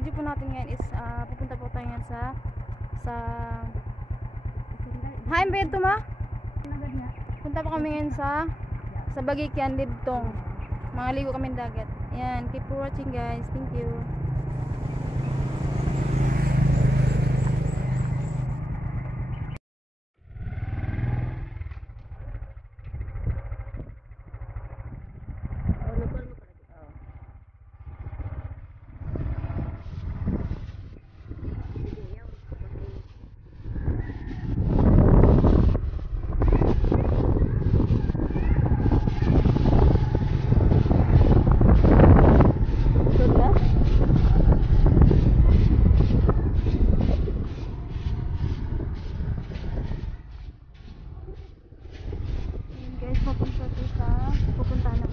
video po natin ngayon is pupunta po tayo ngayon sa Haim Bento ma? Punta po kami ngayon sa Bagikyan, Libtong. Mga ligo kami ng dagat. Ayan, keep for watching guys. Thank you. Pupunta na.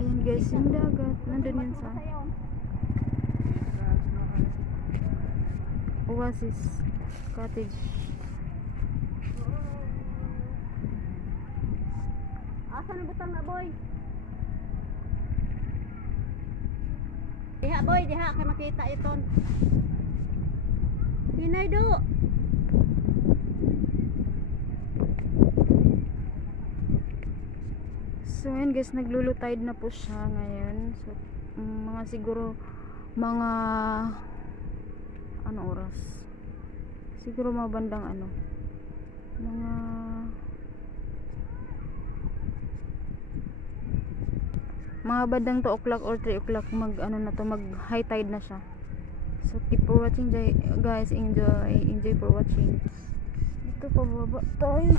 Ayan guys, yung dagat. Nandun yun sa Oasis Cottage. Asa na butang na boy? Diha boy, diha kay makita iton. Hinay do. So ayan guys, naglulutide na po siya ngayon. So mga siguro mga ano oras? Siguro mga bandang ano? Mga bandang 2 o'clock or 3 o'clock mag ano na to, mag high tide na siya. So keep for watching guys, enjoy for watching. Ito pababa tayo.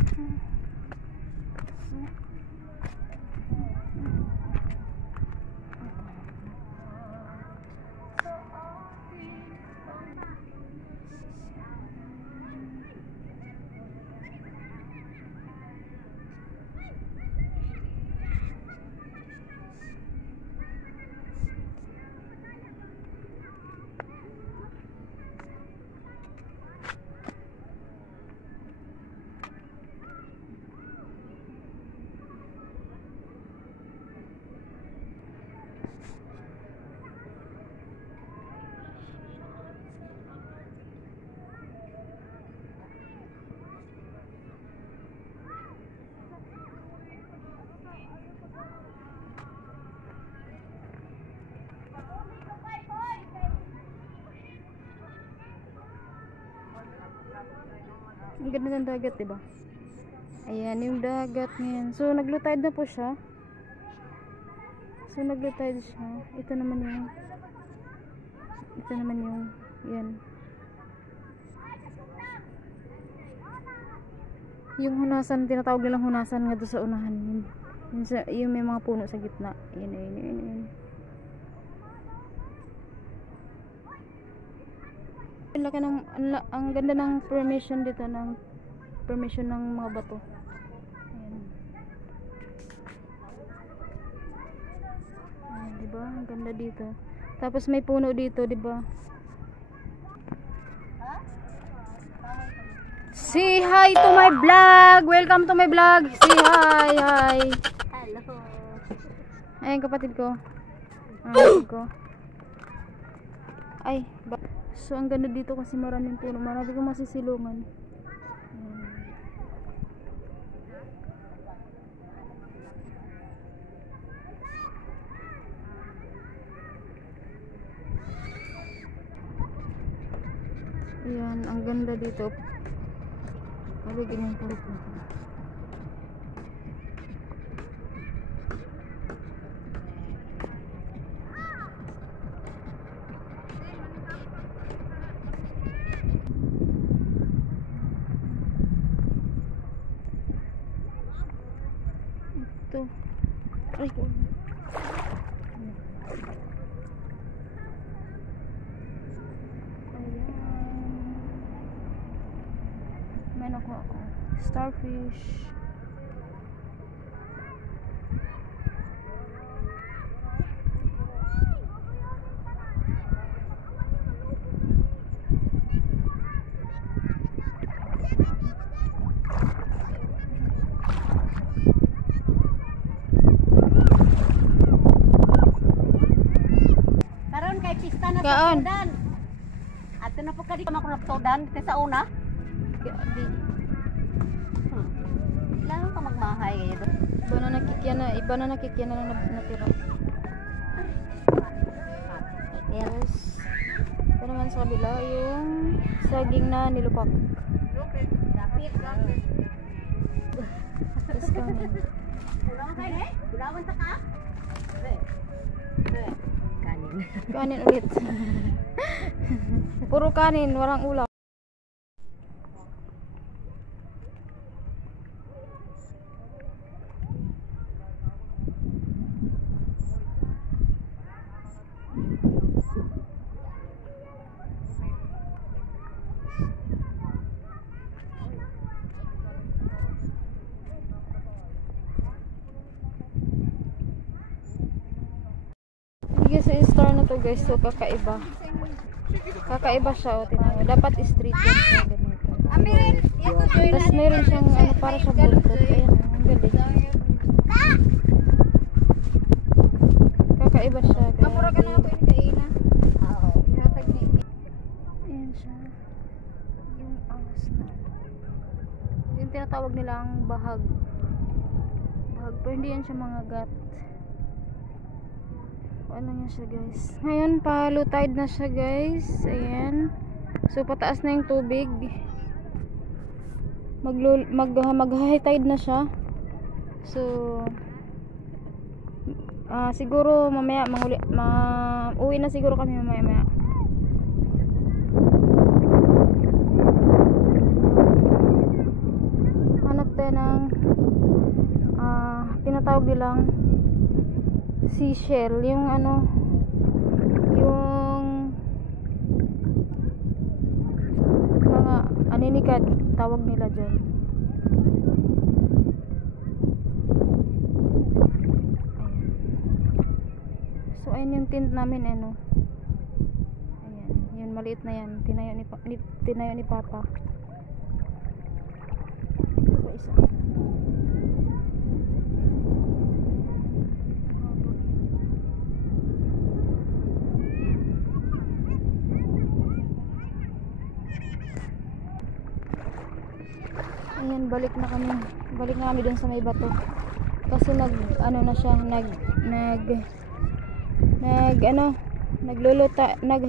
Ang ganda ng dagat, diba? Ayan yung dagat ngayon. So, nag-low tide na po siya. So, nag-low tide siya. Ito naman yung, yan. Yung hunasan, tinatawag nilang hunasan nga doon sa unahan. Yung may mga puno sa gitna. Yan. Ang ganda ng formation dito, ng formation ng mga bato. Ayan. Ayan, diba? Ang ganda dito. Tapos may puno dito, diba? Say hi to my vlog! Welcome to my vlog! Say hi! Hello. Ayan, kapatid ko. Kapatid ko. Ay, so ang ganda dito kasi maraming puno. Marami kong masisilungan. Ayan, ang ganda dito. Ano ganyan po ito. Ito. Ay ko. May nakuha ako. Starfish. Karon kay pista na Kaan? sa Tudan. Ato na po kadi kama ko Tudan sa una. Lalo ka magmahay kayo. Iba na nakikyan na lang natira. Yes. Ito naman sa kabila yung saging na nilupak. Dapit. Tapos kanin. Ulawan kayo eh? Ulawan ta ka? Kanin. Kanin ulit. Puro kanin, walang ulam. Sige, sa star na to guys, so kakaiba. Kakaiba siya, o tingnan mo. Dapat street yan siya, ganito. Tapos meron siyang ano, para siya buntot. Ayan, ang galing. Kakaiba siya, guys. Ayan siya. Yung ahas na. Yung tinatawag nila ang bahag. Bahag, pero hindi yan siya mga gat. Ano nga siya guys. Ngayon pa-low tide na siya guys. Ayan. So pataas na yung tubig. Mag-high tide na siya. So siguro mamaya uwi na siguro kami mamaya. Hanap tayo ng tinatawag nilang seashell, yung ano, yung mga aninikad tawag nila dyan. Ayan. So ayun yung tent namin, ano. Ayan, yun maliit na yan, tinayo ni Papa. Ito pa isa. Ayan, balik na kami dun sa may bato kasi nag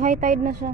high tide na siya.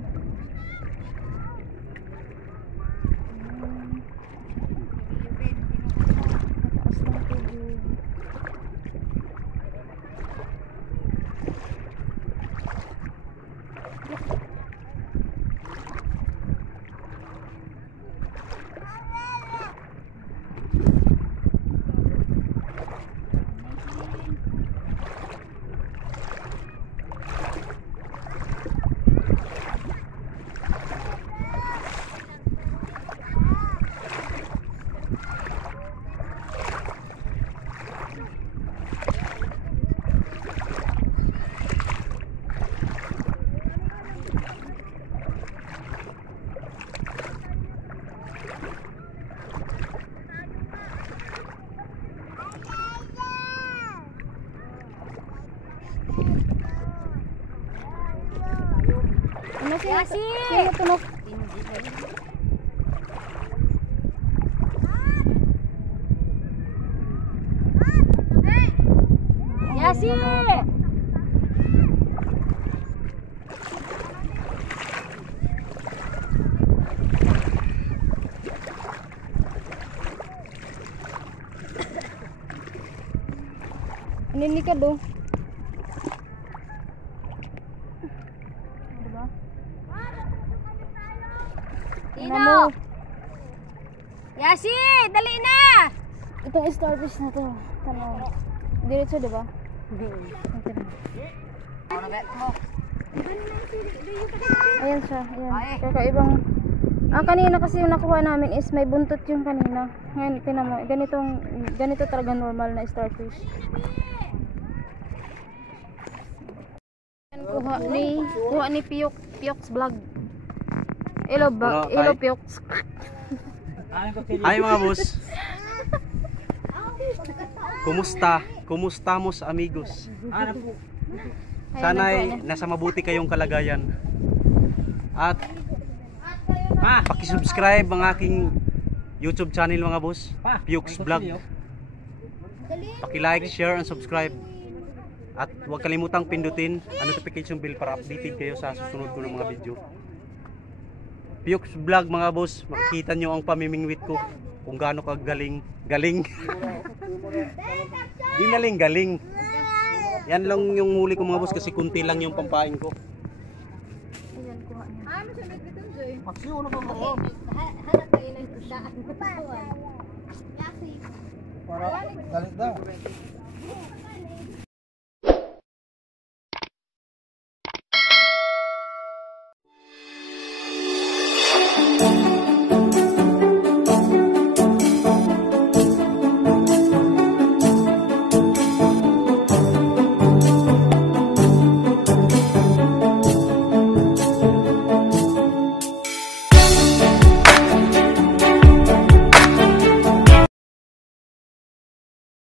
Yasi! Sino tunok? Yasi! Ini ka do. Diba? Tino! Yasi! Dali na! Itong starfish na to. Tanaw. Diretso, diba? Ayan siya. Ayan. Kakaibang. Kanina kasi yung nakuha namin is may buntot yung kanina. Ngayon, tinan mo. Ganito talaga normal na starfish. Yan, kuha ni Piox Vlog. Hello Piox. Hi mga boss. Kumusta? Kumusta mos amigos? Sana'y nasa mabuti kayong kalagayan. At paki-subscribe ang aking YouTube channel mga boss, Piox Vlog. Paki-like, share, and subscribe. At huwag kalimutang pindutin ang notification bell para updated kayo sa susunod ko ng mga video. Piox Vlog mga boss, makikita nyo ang pamimingwit ko kung gaano kagaling. Galing. Galing. Yan lang yung huli ko mga boss kasi kunti lang yung pampain ko. Ayan, kuha niya. Para galit daw.